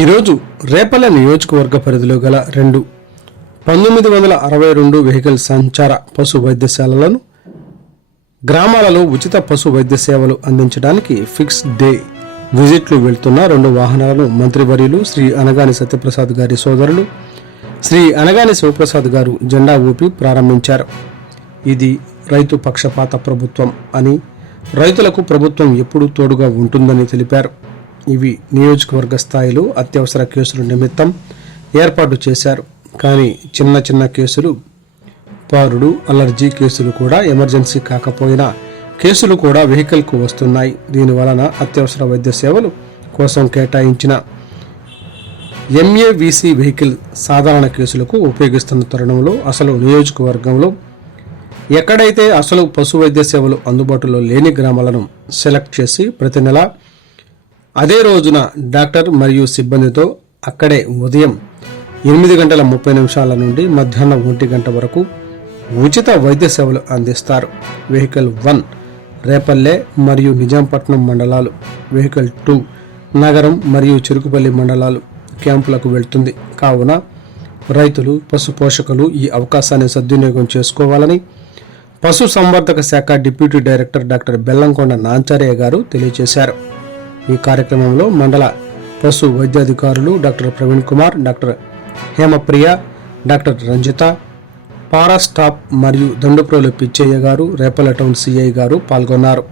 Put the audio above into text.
ఈరోజు రేపల్లె నియోజకవర్గ పరిధిలో గల 1962 వెహికల్ సంచార పశు వైద్యశాలలను గ్రామాలలో ఉచిత పశు వైద్య సేవలు అందించడానికి ఫిక్స్ డే విజిట్లు వెళ్తున్న 2 వాహనాలను మంత్రివర్యులు శ్రీ అనగాని సత్యప్రసాద్ గారి సోదరులు శ్రీ అనగాని శివప్రసాద్ గారు జెండా ఊపి ప్రారంభించారు. ఇది రైతు పక్షపాత ప్రభుత్వం అని, రైతులకు ప్రభుత్వం ఎప్పుడూ తోడుగా ఉంటుందని తెలిపారు. ఇవి నియోజకవర్గ స్థాయిలో అత్యవసర కేసుల నిమిత్తం ఏర్పాటు చేశారు. కానీ చిన్న చిన్న కేసులు, పారుడు, అలర్జీ కేసులు కూడా ఎమర్జెన్సీ కాకపోయినా కేసులు కూడా వెహికల్కు వస్తున్నాయి. దీనివలన అత్యవసర వైద్య సేవలు కోసం కేటాయించిన ఎంఏవిసి వెహికల్ సాధారణ కేసులకు ఉపయోగిస్తున్న తరుణంలో అసలు నియోజకవర్గంలో ఎక్కడైతే అసలు పశు వైద్య సేవలు అందుబాటులో లేని గ్రామాలను సెలెక్ట్ చేసి ప్రతి నెల అదే రోజున డాక్టర్ మరియు సిబ్బందితో అక్కడే ఉదయం 8:30 నుండి మధ్యాహ్నం 1 గంట వరకు ఉచిత వైద్య సేవలు అందిస్తారు. వెహికల్ 1 రేపల్లె మరియు నిజాంపట్నం మండలాలు, వెహికల్ 2 నగరం మరియు చెరుకుపల్లి మండలాలు క్యాంపులకు వెళ్తుంది. కావున రైతులు, పశు పోషకులు ఈ అవకాశాన్ని సద్వినియోగం చేసుకోవాలని పశు సంవర్ధక శాఖ deputy director doctor Bellamkonda Nancharaiah గారు తెలియజేశారు. ఈ కార్యక్రమంలో మండల పశు వైద్యాధికారులు doctor Praveen Kumar, doctor Hemapriya, doctor Ranjitha, para staff మరియు దండుప్రోలు పిచ్చయ్య గారు, రేపల్లె టౌన్ సిఐ గారు పాల్గొన్నారు.